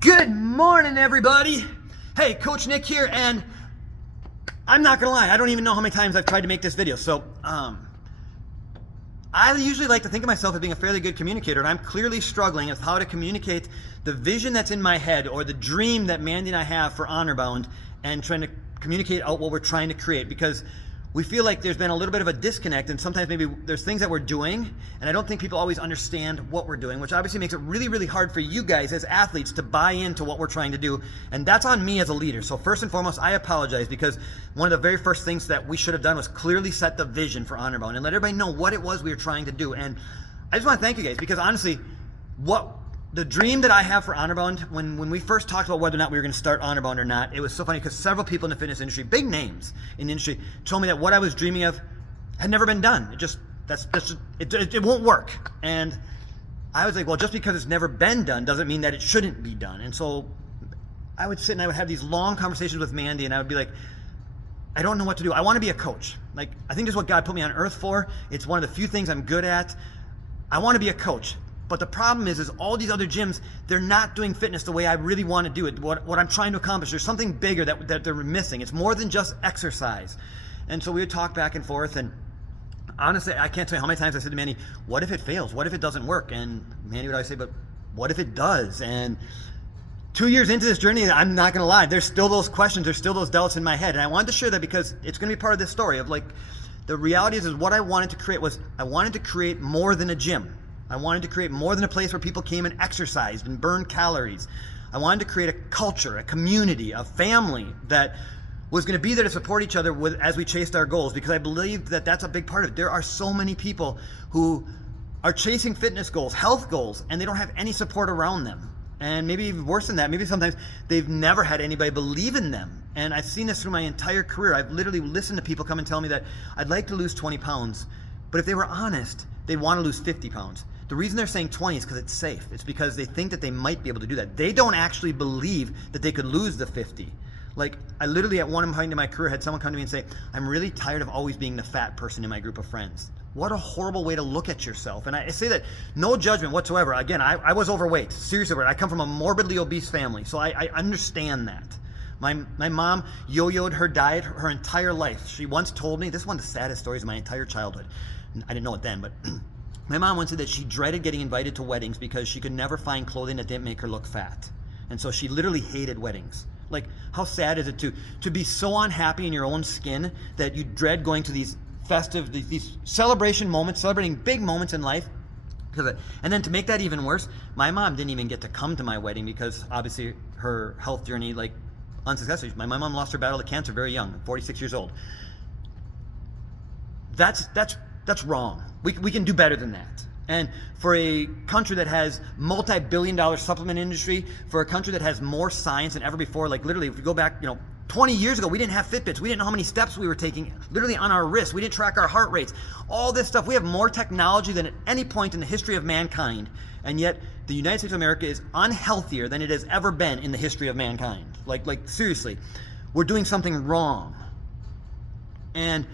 Good morning, everybody. Hey, Coach Nick here, and I'm not gonna lie, I don't even know how many times I've tried to make this video. So, I usually like to think of myself as being a fairly good communicator, and I'm clearly struggling with how to communicate the vision that's in my head or the dream that Mandy and I have for HonorBound, and trying to communicate out what we're trying to create, because we feel like there's been a little bit of a disconnect, and sometimes maybe there's things that we're doing, and I don't think people always understand what we're doing, which obviously makes it really, really hard for you guys as athletes to buy into what we're trying to do, and that's on me as a leader. So first and foremost, I apologize, because one of the very first things that we should have done was clearly set the vision for HonorBound and let everybody know what it was we were trying to do. And I just want to thank you guys, because honestly, the dream that I have for HonorBound, when we first talked about whether or not we were going to start HonorBound or not, it was so funny because several people in the fitness industry, big names in the industry, told me that what I was dreaming of had never been done. It won't work. And I was like, well, just because it's never been done doesn't mean that it shouldn't be done. And so I would sit and I would have these long conversations with Mandy, and I would be like, I don't know what to do. I want to be a coach. Like, I think this is what God put me on earth for. It's one of the few things I'm good at. I want to be a coach. But the problem is all these other gyms, they're not doing fitness the way I really want to do it, what I'm trying to accomplish. There's something bigger that they're missing. It's more than just exercise. And so we would talk back and forth, and honestly, I can't tell you how many times I said to Mandy, what if it fails? What if it doesn't work? And Mandy would always say, but what if it does? And 2 years into this journey, I'm not going to lie, there's still those questions, there's still those doubts in my head. And I wanted to share that because it's going to be part of this story of, like, the reality is what I wanted to create was I wanted to create more than a gym. I wanted to create more than a place where people came and exercised and burned calories. I wanted to create a culture, a community, a family that was going to be there to support each other as we chased our goals, because I believe that that's a big part of it. There are so many people who are chasing fitness goals, health goals, and they don't have any support around them. And maybe even worse than that, maybe sometimes they've never had anybody believe in them. And I've seen this through my entire career. I've literally listened to people come and tell me that I'd like to lose 20 pounds, but if they were honest, they'd want to lose 50 pounds. The reason they're saying 20 is because it's safe. It's because they think that they might be able to do that. They don't actually believe that they could lose the 50. Like, I literally at one point in my career had someone come to me and say, I'm really tired of always being the fat person in my group of friends. What a horrible way to look at yourself. And I say that, no judgment whatsoever. Again, I was overweight, seriously. I come from a morbidly obese family, so I understand that. My mom yo-yoed her diet her entire life. She once told me, this is one of the saddest stories of my entire childhood. I didn't know it then, but my mom once said that she dreaded getting invited to weddings because she could never find clothing that didn't make her look fat. And so she literally hated weddings. Like, how sad is it to be so unhappy in your own skin that you dread going to these festive, these celebration moments, celebrating big moments in life? And then to make that even worse, my mom didn't even get to come to my wedding because obviously her health journey, like, unsuccessful. My mom lost her battle to cancer very young, 46 years old. That's wrong. We can do better than that. And for a country that has multi-billion-dollar supplement industry, for a country that has more science than ever before, like literally, if we go back, 20 years ago, we didn't have Fitbits. We didn't know how many steps we were taking, literally on our wrists. We didn't track our heart rates. All this stuff. We have more technology than at any point in the history of mankind. And yet, the United States of America is unhealthier than it has ever been in the history of mankind. Like seriously, we're doing something wrong. And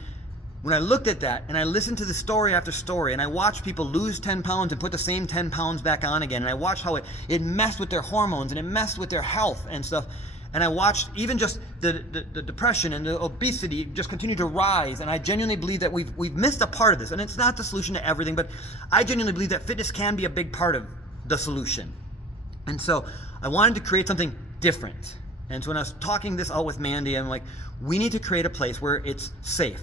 when I looked at that and I listened to the story after story, and I watched people lose 10 pounds and put the same 10 pounds back on again, and I watched how it messed with their hormones and it messed with their health and stuff, and I watched even just the depression and the obesity just continue to rise, and I genuinely believe that we've missed a part of this, and it's not the solution to everything, but I genuinely believe that fitness can be a big part of the solution. And so I wanted to create something different. And so when I was talking this out with Mandy, I'm like, we need to create a place where it's safe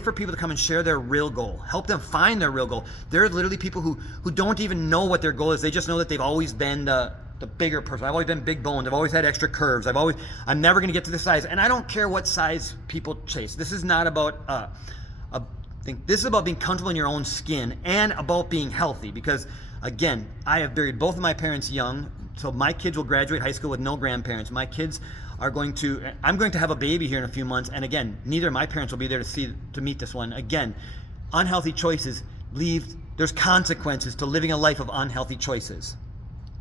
for people to come and share their real goal, help them find their real goal. There are literally people who don't even know what their goal is. They just know that they've always been the bigger person. I've always been big boned. I've always had extra curves. I'm never going to get to this size. And I don't care what size people chase. This is not about this is about being comfortable in your own skin and about being healthy, because again, I have buried both of my parents young. So my kids will graduate high school with no grandparents. My kids I'm going to have a baby here in a few months, and again, neither of my parents will be there to meet this one. Again, unhealthy choices there's consequences to living a life of unhealthy choices.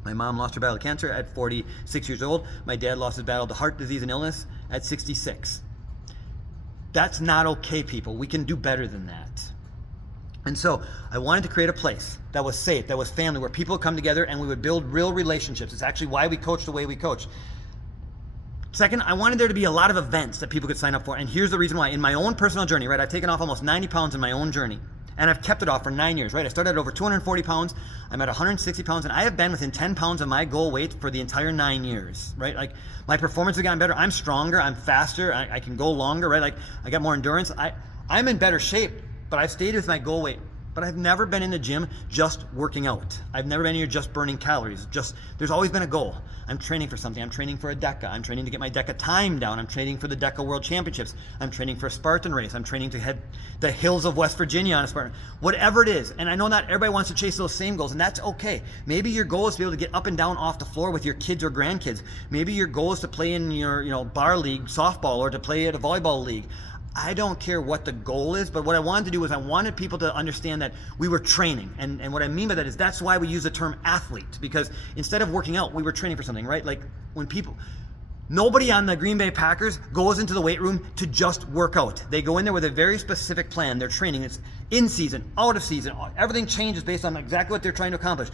My mom lost her battle to cancer at 46 years old. My dad lost his battle to heart disease and illness at 66. That's not okay, people. We can do better than that. And so I wanted to create a place that was safe, that was family, where people would come together and we would build real relationships. It's actually why we coach the way we coach. Second, I wanted there to be a lot of events that people could sign up for. And here's the reason why. In my own personal journey, right, I've taken off almost 90 pounds in my own journey. And I've kept it off for 9 years, right? I started at over 240 pounds. I'm at 160 pounds. And I have been within 10 pounds of my goal weight for the entire 9 years, right? Like, my performance has gotten better. I'm stronger. I'm faster. I can go longer, right? Like, I got more endurance. I'm in better shape, but I've stayed with my goal weight. But I've never been in the gym just working out. I've never been here just burning calories. There's always been a goal. I'm training for something. I'm training for a DECA. I'm training to get my DECA time down. I'm training for the DECA World Championships. I'm training for a Spartan race. I'm training to head the hills of West Virginia on a Spartan. Whatever it is. And I know not everybody wants to chase those same goals, and that's okay. Maybe your goal is to be able to get up and down off the floor with your kids or grandkids. Maybe your goal is to play in your bar league softball or to play at a volleyball league. I don't care what the goal is, but what I wanted to do was I wanted people to understand that we were training. And what I mean by that is that's why we use the term athlete, because instead of working out, we were training for something, right? Like nobody on the Green Bay Packers goes into the weight room to just work out. They go in there with a very specific plan. They're training. It's in season, out of season. Everything changes based on exactly what they're trying to accomplish.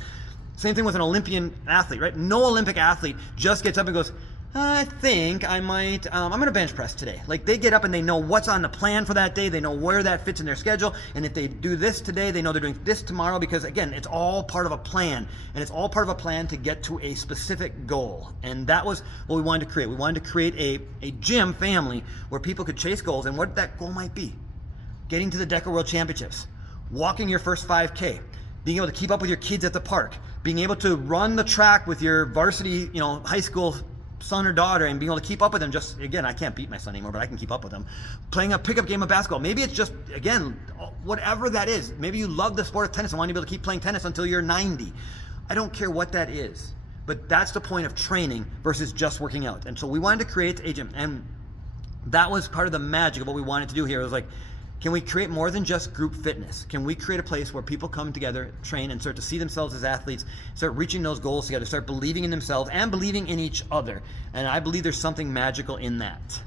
Same thing with an Olympian athlete, right? No Olympic athlete just gets up and goes, I think I might, I'm going to bench press today. Like, they get up and they know what's on the plan for that day. They know where that fits in their schedule. And if they do this today, they know they're doing this tomorrow, because again, it's all part of a plan, and it's all part of a plan to get to a specific goal. And that was what we wanted to create. We wanted to create a gym family where people could chase goals, and what that goal might be: getting to the DECA World Championships, walking your first 5K, being able to keep up with your kids at the park, being able to run the track with your varsity, high school son or daughter, and being able to keep up with them. Just, again, I can't beat my son anymore, but I can keep up with them. Playing a pickup game of basketball. Maybe it's just, again, whatever that is. Maybe you love the sport of tennis and want to be able to keep playing tennis until you're 90. I don't care what that is, but that's the point of training versus just working out. And so we wanted to create a gym, and that was part of the magic of what we wanted to do here. It was like, can we create more than just group fitness? Can we create a place where people come together, train, and start to see themselves as athletes, start reaching those goals together, start believing in themselves and believing in each other? And I believe there's something magical in that.